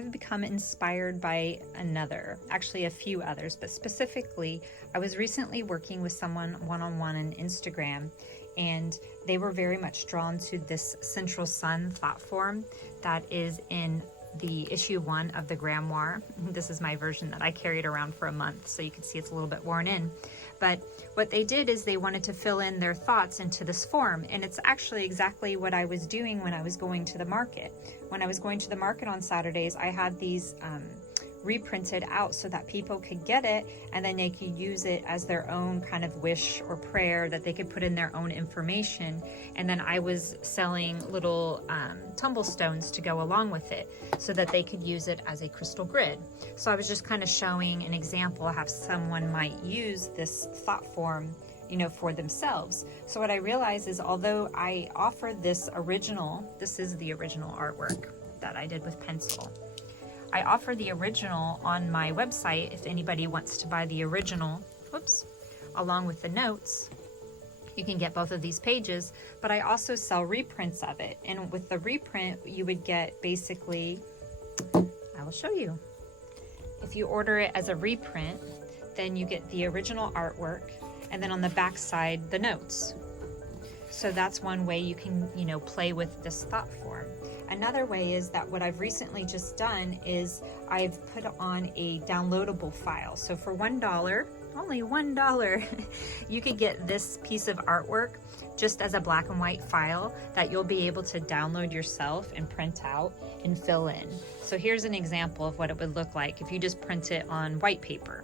I've become inspired by actually a few others, but specifically, I was recently working with someone one-on-one on Instagram, and they were very much drawn to this Central Sun thought form that is in the issue 1 of the Grimoire. This is my version that I carried around for a month, so you can see it's a little bit worn in. But what they did is they wanted to fill in their thoughts into this form, and it's actually exactly what I was doing when I was going to the market. When I was going to the market on Saturdays, I had these reprinted out so that people could get it, and then they could use it as their own kind of wish or prayer that they could put in their own information. And then I was selling little tumble stones to go along with it so that they could use it as a crystal grid. So I was just kind of showing an example of how someone might use this thought form, you know, for themselves. So what I realized is, although I offer this is the original artwork that I did with pencil. I offer the original on my website if anybody wants to buy the original, along with the notes. You can get both of these pages, but I also sell reprints of it. And with the reprint, you would get basically, I will show you. If you order it as a reprint, then you get the original artwork, and then on the back side, the notes. So that's one way you can, you know, play with this thought form. Another way is that what I've recently just done is I've put on a downloadable file. So for $1, only $1, you could get this piece of artwork just as a black and white file that you'll be able to download yourself and print out and fill in. So here's an example of what it would look like if you just print it on white paper.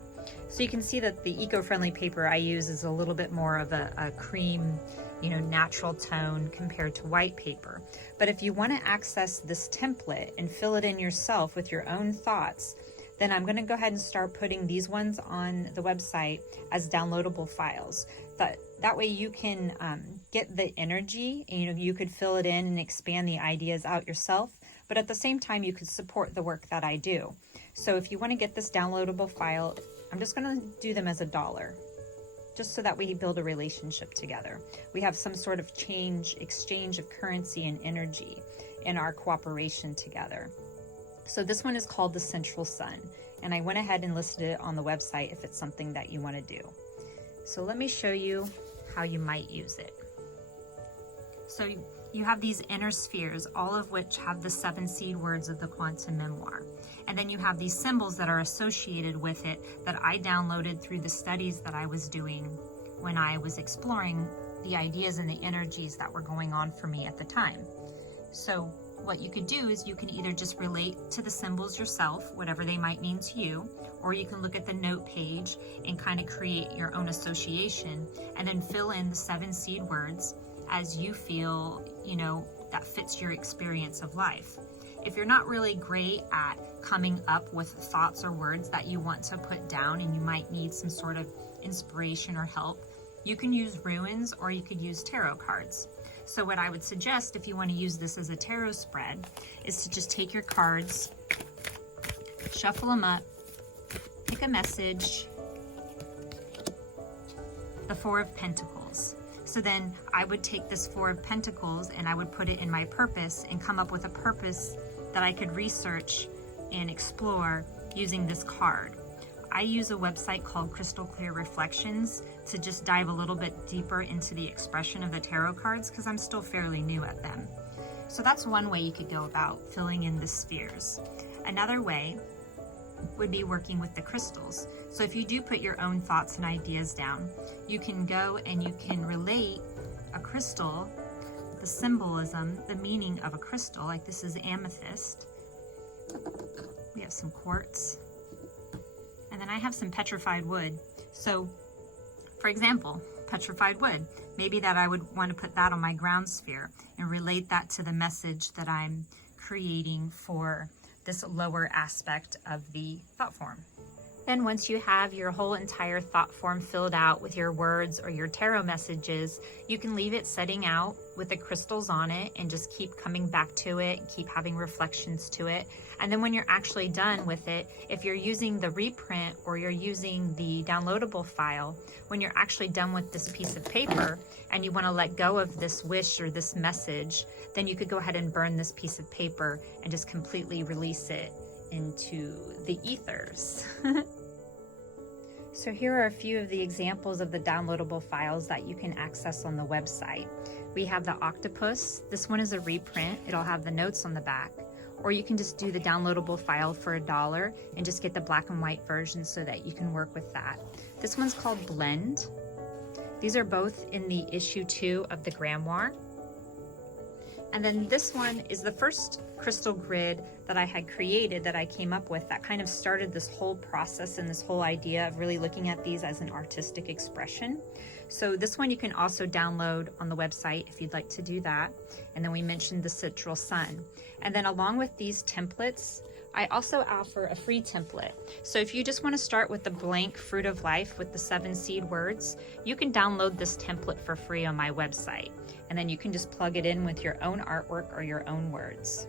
So you can see that the eco-friendly paper I use is a little bit more of a cream, you know, natural tone compared to white paper. But if you want to access this template and fill it in yourself with your own thoughts, then I'm going to go ahead and start putting these ones on the website as downloadable files. That way you can get the energy, and, you know, you could fill it in and expand the ideas out yourself, but at the same time you could support the work that I do. So if you want to get this downloadable file, I'm just going to do them as $1, just so that we build a relationship together. We have some sort of exchange of currency and energy in our cooperation together. So this one is called the Central Sun, and I went ahead and listed it on the website if it's something that you want to do. So let me show you how you might use it. So you have these inner spheres, all of which have the 7 seed words of the Quantum Memoir. And then you have these symbols that are associated with it that I downloaded through the studies that I was doing when I was exploring the ideas and the energies that were going on for me at the time. So what you could do is you can either just relate to the symbols yourself, whatever they might mean to you, or you can look at the note page and kind of create your own association and then fill in the 7 seed words as you feel, you know, that fits your experience of life. If you're not really great at coming up with thoughts or words that you want to put down and you might need some sort of inspiration or help, you can use runes or you could use tarot cards. So what I would suggest if you want to use this as a tarot spread is to just take your cards, shuffle them up, pick a message, the 4 of Pentacles. So then I would take this 4 of Pentacles and I would put it in my purpose and come up with a purpose that I could research and explore using this card. I use a website called Crystal Clear Reflections to just dive a little bit deeper into the expression of the tarot cards because I'm still fairly new at them. So that's one way you could go about filling in the spheres. Another way would be working with the crystals. So if you do put your own thoughts and ideas down, you can go and you can relate a crystal, the symbolism, the meaning of a crystal, like this is amethyst. We have some quartz. And then I have some petrified wood. So for example, petrified wood, maybe that I would want to put that on my ground sphere and relate that to the message that I'm creating for this lower aspect of the thought form. Then once you have your whole entire thought form filled out with your words or your tarot messages, you can leave it setting out with the crystals on it and just keep coming back to it, keep having reflections to it. And then when you're actually done with it, if you're using the reprint or you're using the downloadable file, when you're actually done with this piece of paper and you want to let go of this wish or this message, then you could go ahead and burn this piece of paper and just completely release it into the ethers. So here are a few of the examples of the downloadable files that you can access on the website. We have the octopus. This one is a reprint. It'll have the notes on the back. Or you can just do the downloadable file for $1 and just get the black and white version so that you can work with that. This one's called Blend. These are both in the issue 2 of the Grimoire. And then this one is the first crystal grid that I had created, that I came up with, that kind of started this whole process and this whole idea of really looking at these as an artistic expression. So this one you can also download on the website if you'd like to do that. And then we mentioned the Citral Sun. And then along with these templates, I also offer a free template. So if you just want to start with the blank Fruit of Life with the 7 seed words, you can download this template for free on my website. And then you can just plug it in with your own artwork or your own words.